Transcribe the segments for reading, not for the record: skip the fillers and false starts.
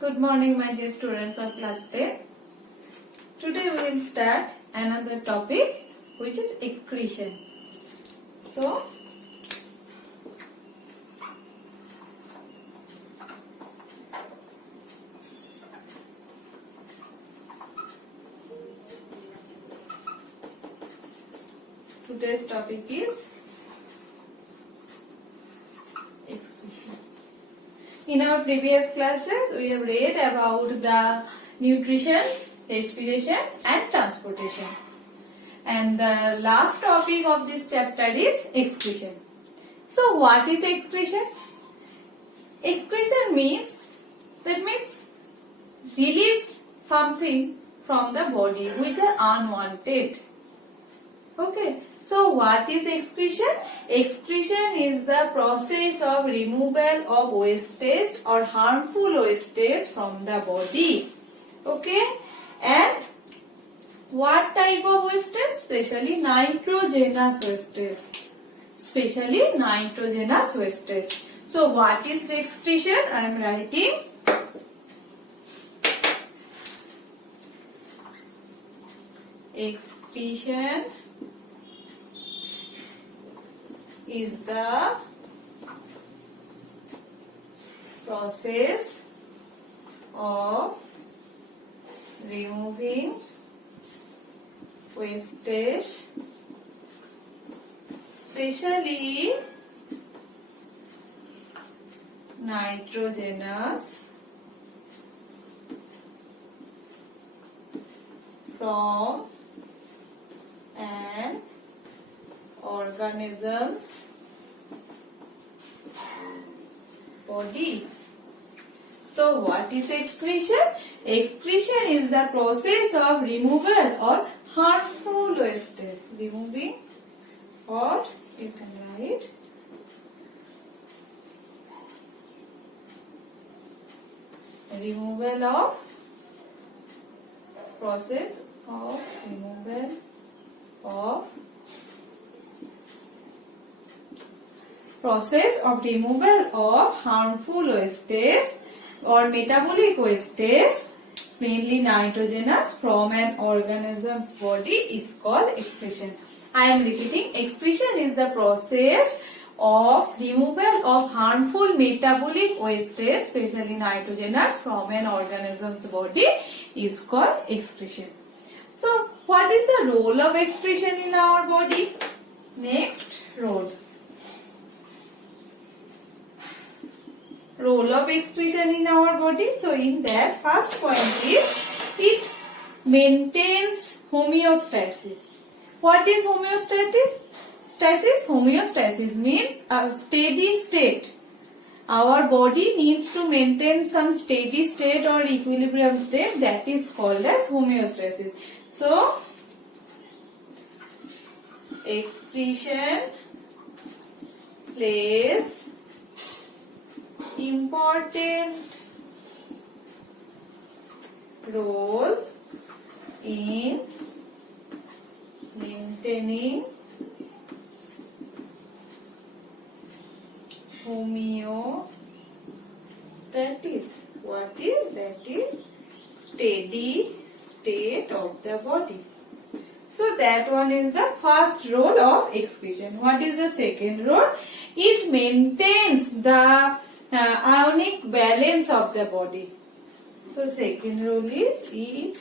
Good morning, my dear students of class 10. Today we will start another topic which is excretion. So, today's topic is excretion. In our previous classes, we have read about the nutrition, respiration and transportation. And the last topic of this chapter is excretion. So what is excretion? Excretion means release something from the body which are unwanted. Okay. So what is excretion? Excretion is the process of removal of wastage or harmful wastage from the body. Okay. And what type of wastage? Especially nitrogenous wastage. So what is excretion? I am writing. Excretion is the process of removing wastage, especially nitrogenous, from an organism's body. So what is excretion? Excretion is the process of removal or harmful wastage. Removing, or you can write removal of process of removal of harmful wastage or metabolic wastage, mainly nitrogenous, from an organism's body is called excretion. I am repeating, excretion is the process of removal of harmful metabolic wastage, especially nitrogenous, from an organism's body is called excretion. So, what is the role of excretion in our body? Next, role of excretion in our body. So, in that, first point is it maintains homeostasis. What is homeostasis? Homeostasis means a steady state. Our body needs to maintain some steady state or equilibrium state, that is called as homeostasis. So, excretion plays important role in maintaining homeostasis. What is that? Is steady state of the body. So that one is the first role of excretion. What is the second role? It maintains the ionic balance of the body. So second role is it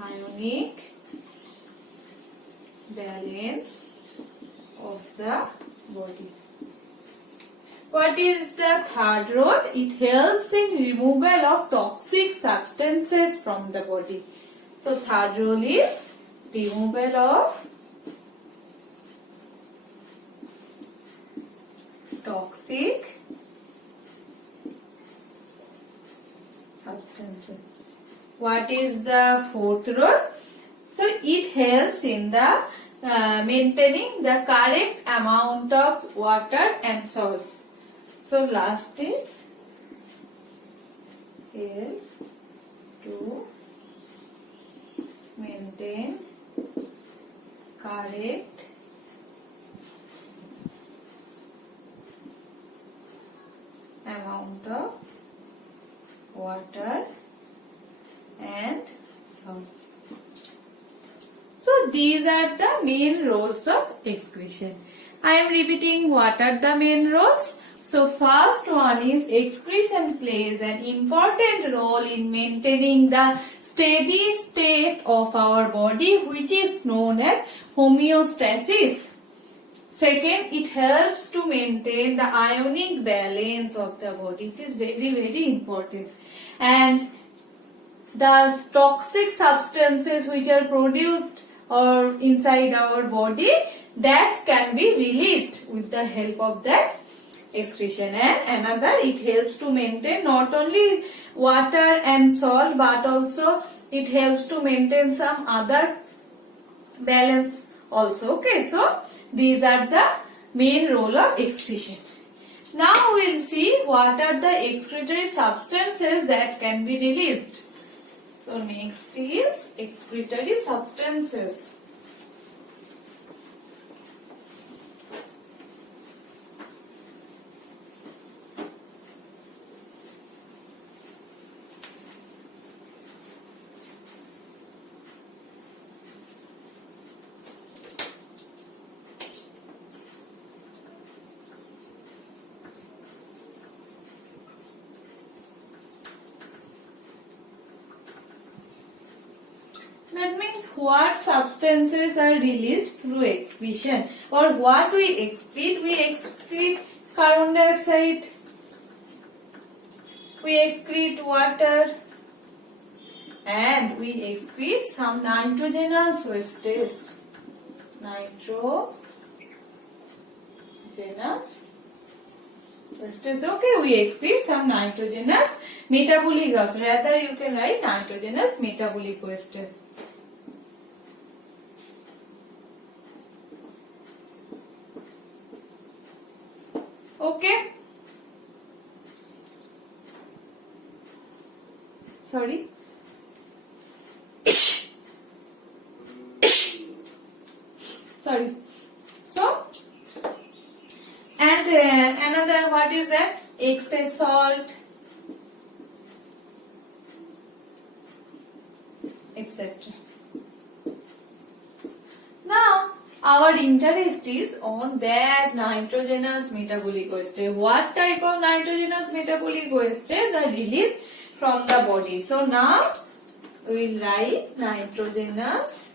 ionic balance of the body. What is the third role? It helps in removal of toxic substances from the body. So third role is removal of toxic substances. What is the fourth role? So it helps in the maintaining the correct amount of water and salts. So last is helps to maintain correct these are the main roles of excretion. I am repeating what are the main roles. So first one is excretion plays an important role in maintaining the steady state of our body, which is known as homeostasis. Second, it helps to maintain the ionic balance of the body. It is very important. And the toxic substances which are produced or inside our body, that can be released with the help of that excretion. And another, it helps to maintain not only water and salt, but also it helps to maintain some other balance also. Okay, so these are the main role of excretion. Now we will see what are the excretory substances that can be released. So next is excretory substances. That means what substances are released through excretion, or what we excrete. We excrete carbon dioxide, we excrete water, and we excrete some nitrogenous wastes. Nitrogenous wastes. Okay, we excrete some nitrogenous metabolic also. Rather, you can write nitrogenous metabolic wastes. Okay. Sorry. Sorry. So, and another, what is that? Excess salt, etc. Now, our interest is on that nitrogenous metabolic waste. What type of nitrogenous metabolic wastes are released from the body? So now we will write nitrogenous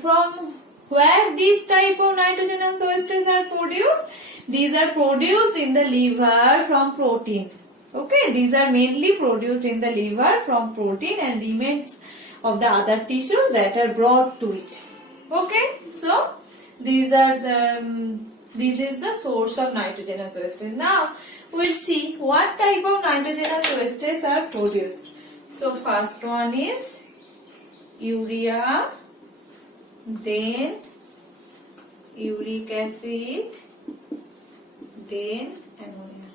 from where these type of nitrogenous wastes are produced? These are produced in the liver from protein. Okay, these are mainly produced in the liver from protein and remains of the other tissues that are brought to it. Okay, so these are the this is the source of nitrogenous wastes. Now we'll see what type of nitrogenous wastes are produced. So first one is urea, then uric acid, then ammonia.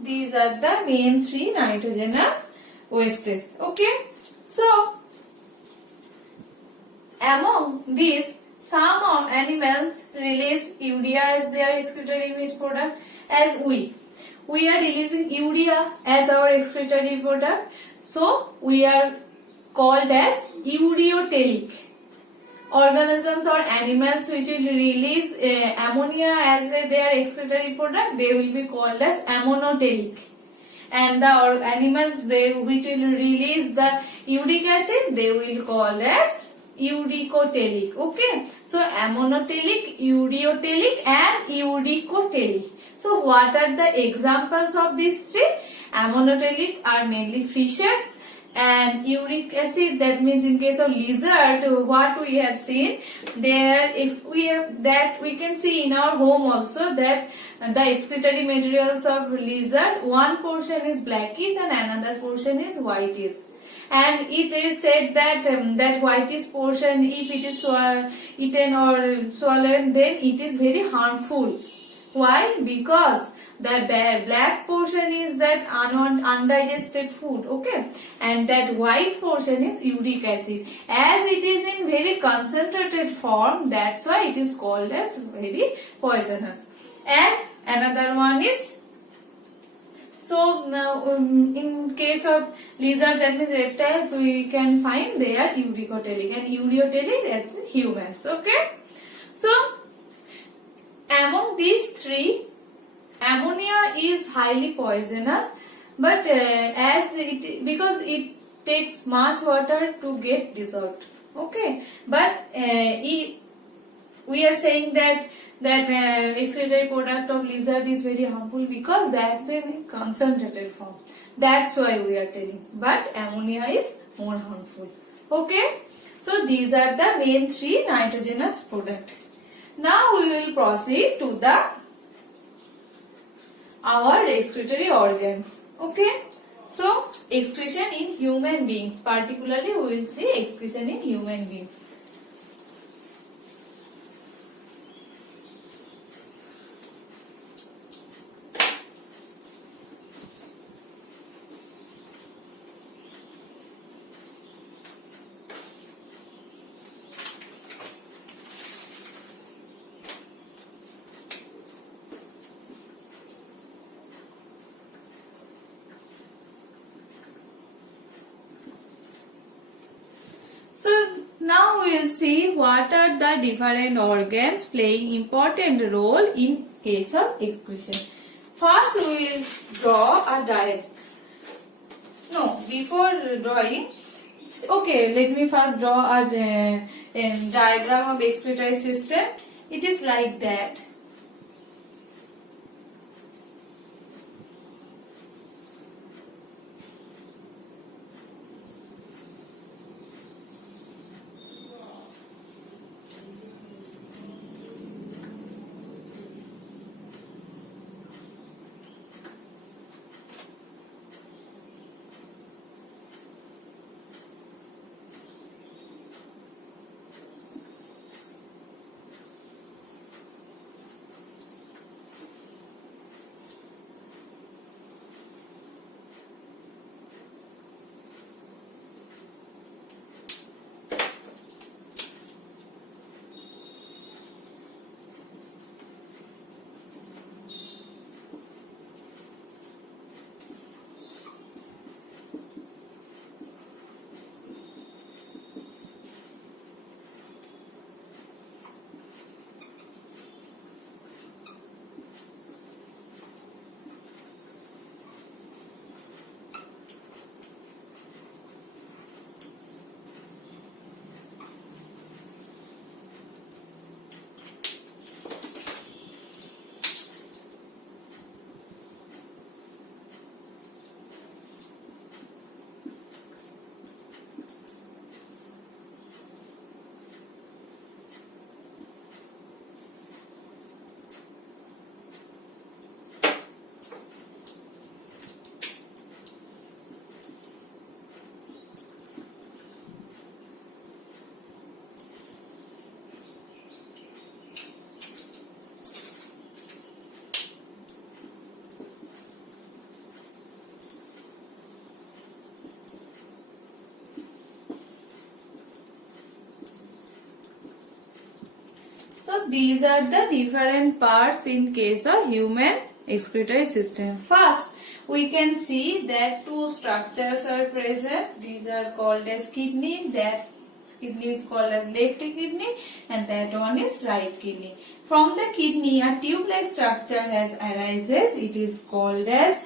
These are the main three nitrogenous wastes. Okay, so among these, some animals release urea as their excretory product, as we are releasing urea as our excretory product. So we are called as ureotelic. Organisms or animals which will release ammonia as their excretory product, they will be called as ammonotelic. And the animals which will release the uric acid, they will call as uricotelic. Okay, so ammonotelic, ureotelic and uricotelic. So what are the examples of these three? Ammonotelic are mainly fishes, and uric acid, that means in case of lizard, what we have seen there is we can see in our home also that the excretory materials of lizard, one portion is blackish and another portion is whitish. And it is said that that whitish portion, if it is eaten or swallowed, then it is very harmful Why? Because the black portion is that undigested food, okay, and that white portion is uric acid. As it is in very concentrated form, that's why it is called as very poisonous. And another one is, so now in case of lizard, that means reptiles, we can find they are uricotelic, and ureotelic as humans, okay. So among these three, ammonia is highly poisonous, but because it takes much water to get dissolved, okay. But we are saying that excretory product of lizard is very harmful because that's in concentrated form. That's why we are telling. But ammonia is more harmful, okay. So these are the main three nitrogenous products. Now we will proceed to our excretory organs, okay. So excretion in human beings, particularly we will see excretion in human beings. So now we will see what are the different organs playing important role in case of excretion. First we will draw a diagram. No, before drawing, okay, let me first draw a diagram of excretory system. It is like that. So these are the different parts in case of human excretory system. First, we can see that two structures are present. These are called as kidney. That kidney is called as left kidney, and that one is right kidney. From the kidney, a tube-like structure arises. It is called as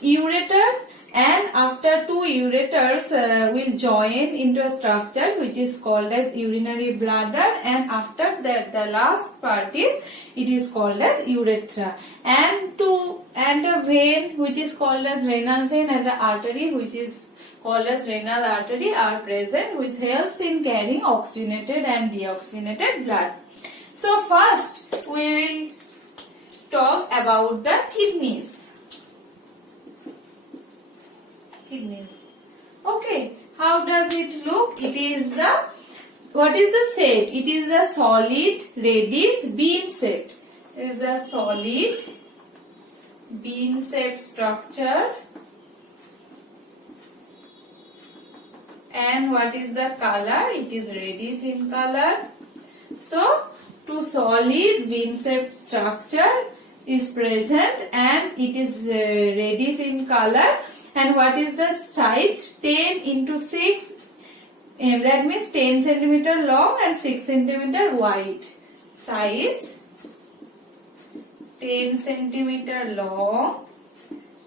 ureter, and after two ureters will join into a structure which is called as urinary bladder, and after that the last part is, it is called as urethra, and a vein which is called as renal vein and the artery which is called as renal artery are present, which helps in carrying oxygenated and deoxygenated blood. So first we will talk about the kidneys. Okay, how does it look? It is what is the shape? It is a solid reddish bean shaped. is a solid bean-shaped structure. And what is the color? It is reddish in color. So, two solid bean-shaped structure is present and it is reddish in color. And what is the size? 10 into 6. That means 10 centimeter long and 6 centimeter wide. Size 10 centimeter long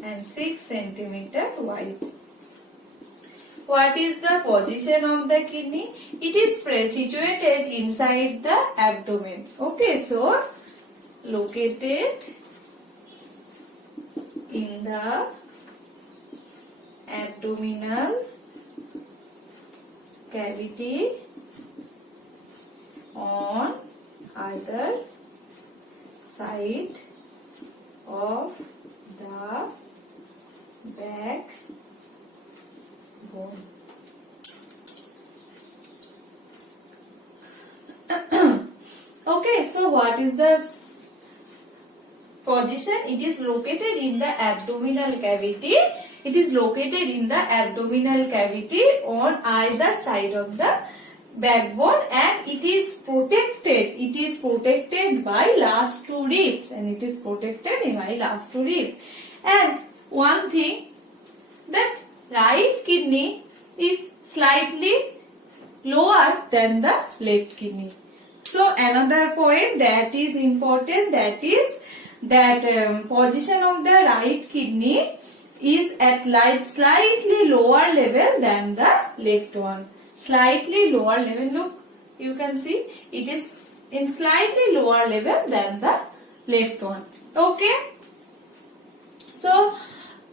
and 6 centimeter wide. What is the position of the kidney? It is situated inside the abdomen. Okay, so located in the abdominal cavity on either side of the backbone. Okay, so what is the position? It is located in the abdominal cavity. It is located in the abdominal cavity on either side of the backbone, and it is protected. It is protected by last two ribs, and it is protected by last two ribs. And one thing, that right kidney is slightly lower than the left kidney. So another point that is important, that is that position of the right kidney is at slightly lower level than the left one. Slightly lower level. Look, you can see it is in slightly lower level than the left one. Okay. So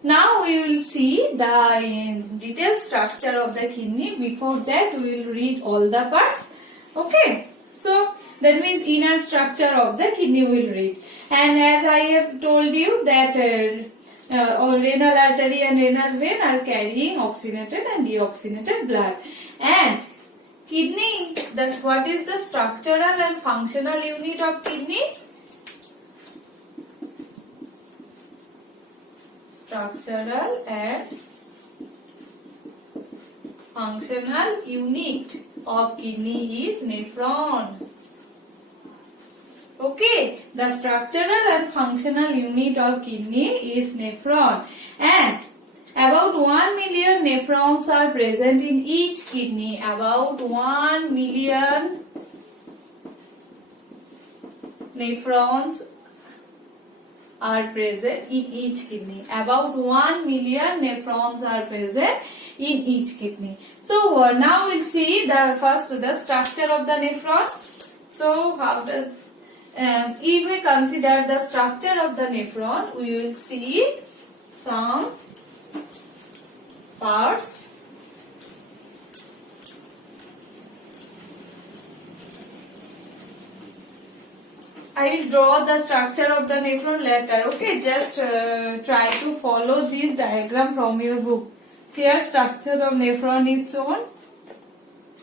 now we will see the detailed structure of the kidney. Before that, we will read all the parts. Okay. So that means inner structure of the kidney we will read. And as I have told you that renal artery and renal vein are carrying oxygenated and deoxygenated blood. And kidney, what is the structural and functional unit of kidney? Structural and functional unit of kidney is nephron. Okay, the structural and functional unit of kidney is nephron, and about 1 million nephrons are present in each kidney. About 1 million nephrons are present in each kidney. About 1 million nephrons are present in each kidney. So now we'll see the structure of the nephron. So how does if we consider the structure of the nephron, we will see some parts. I will draw the structure of the nephron later. Okay, just try to follow this diagram from your book. Here, structure of nephron is shown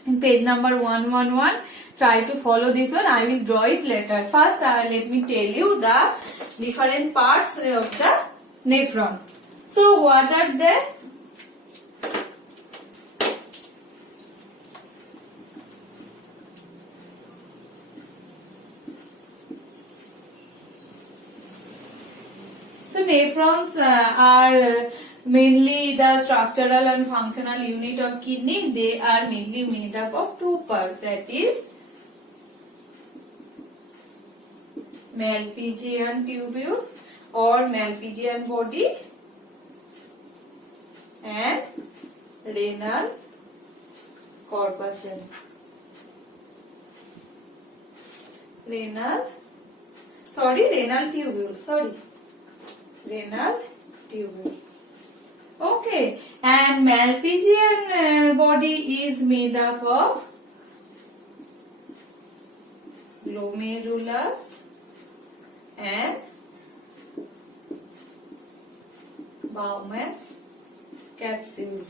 in page number 111. Try to follow this one. I will draw it later. First, let me tell you the different parts of the nephron. So, what are they? So, nephrons are mainly the structural and functional unit of kidney. They are mainly made up of two parts, that is Malpighian tubule or Malpighian body and renal corpuscle. Renal tubule. Okay, and Malpighian body is made up of glomerulus and Bowman's capsule,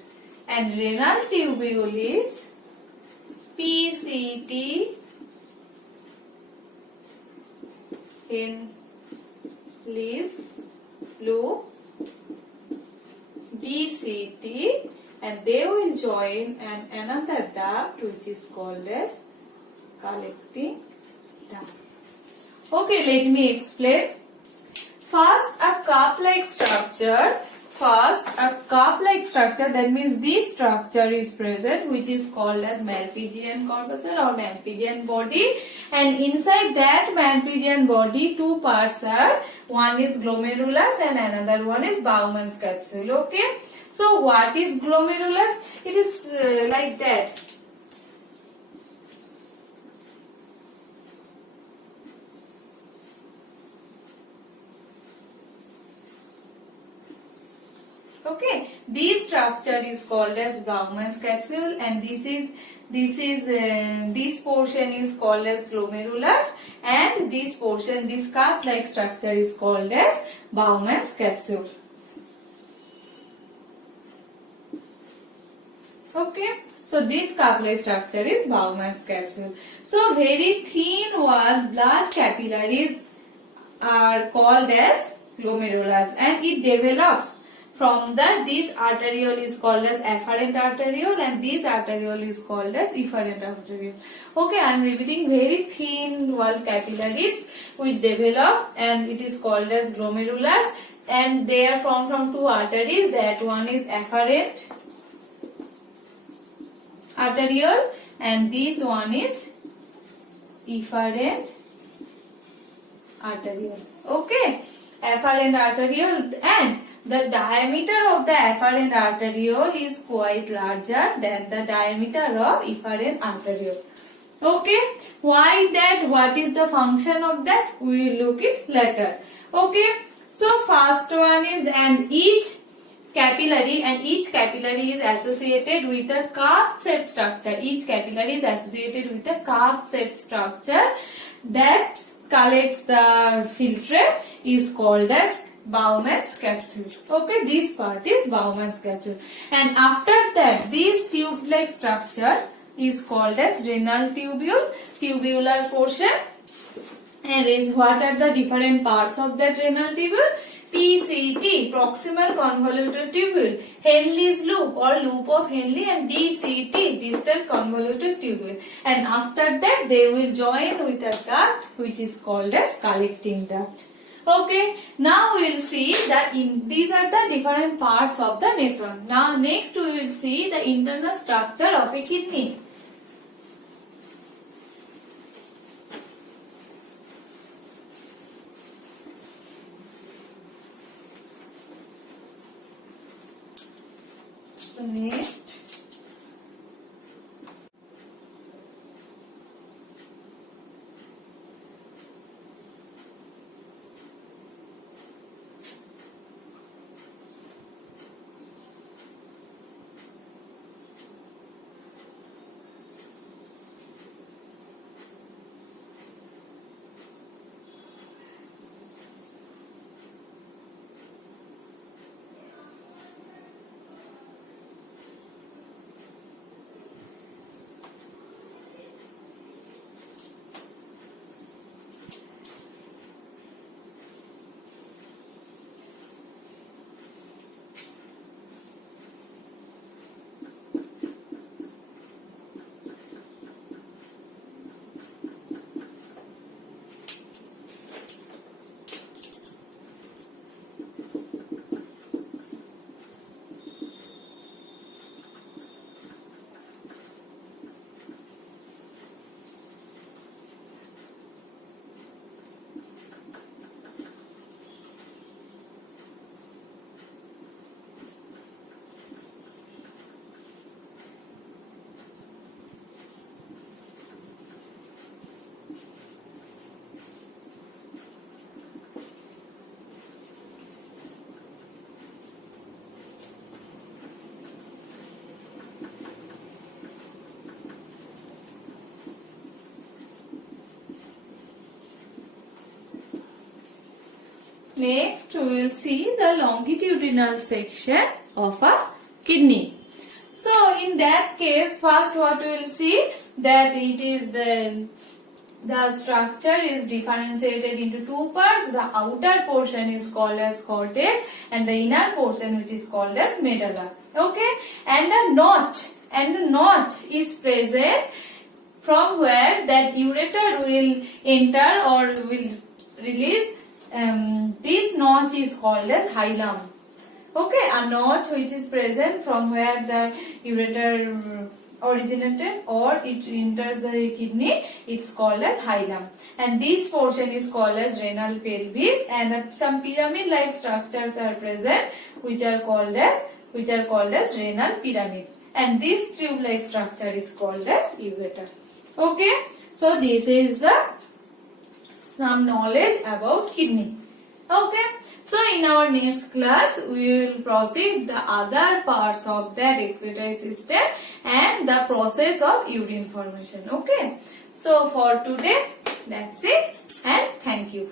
and renal tubule is PCT in Liz, Blue, DCT, and they will join another duct which is called as collecting duct. Okay, let me explain. First, a cup-like structure. That means this structure is present, which is called as Malpighian corpuscle or Malpighian body. And inside that Malpighian body, two parts are, one is glomerulus and another one is Bowman's capsule. Okay. So what is glomerulus? It is like that. Okay, this structure is called as Bowman's capsule, and this portion is called as glomerulus, and this portion, this cup-like structure, is called as Bowman's capsule. Okay, so this cup-like structure is Bowman's capsule. So very thin wall blood capillaries are called as glomerulus, and it develops from that. This arteriole is called as afferent arteriole, and this arteriole is called as efferent arteriole. Okay, I am repeating, very thin wall capillaries which develop, and it is called as glomerulus, and they are formed from two arteries. That one is afferent arteriole and this one is efferent arteriole. Okay, afferent arteriole, and the diameter of the afferent arteriole is quite larger than the diameter of efferent arteriole. Okay, why that? What is the function of that? We will look it later. Okay, so first one is, and each capillary is associated with a cup-shaped structure. Each capillary is associated with a cup-shaped structure that collects the filtrate, is called as Bowman's capsule. Okay, this part is Bowman's capsule, and after that this tube-like structure is called as renal tubule, tubular portion. And is, what are the different parts of that renal tubule? PCT, proximal convoluted tubule, Henle's loop or loop of Henle, and DCT, distal convoluted tubule. And after that they will join with a duct which is called as collecting duct. Okay, now we will see that these are the different parts of the nephron. Now next we will see the internal structure of a kidney. So next, next we will see the longitudinal section of a kidney. So in that case, first what we will see, that it is the the structure is differentiated into two parts. The outer portion is called as cortex and the inner portion which is called as medulla. Okay, and the notch is present from where that ureter will enter or will release. This notch is called as hilum. Okay, a notch which is present from where the ureter originated or it enters the kidney, it's called as hilum. And this portion is called as renal pelvis, and some pyramid-like structures are present which are called as renal pyramids. And this tube-like structure is called as ureter. Okay, so this is some knowledge about kidney. Okay. So in our next class, we will proceed the other parts of that excretory system and the process of urine formation. Okay. So for today, that's it and thank you.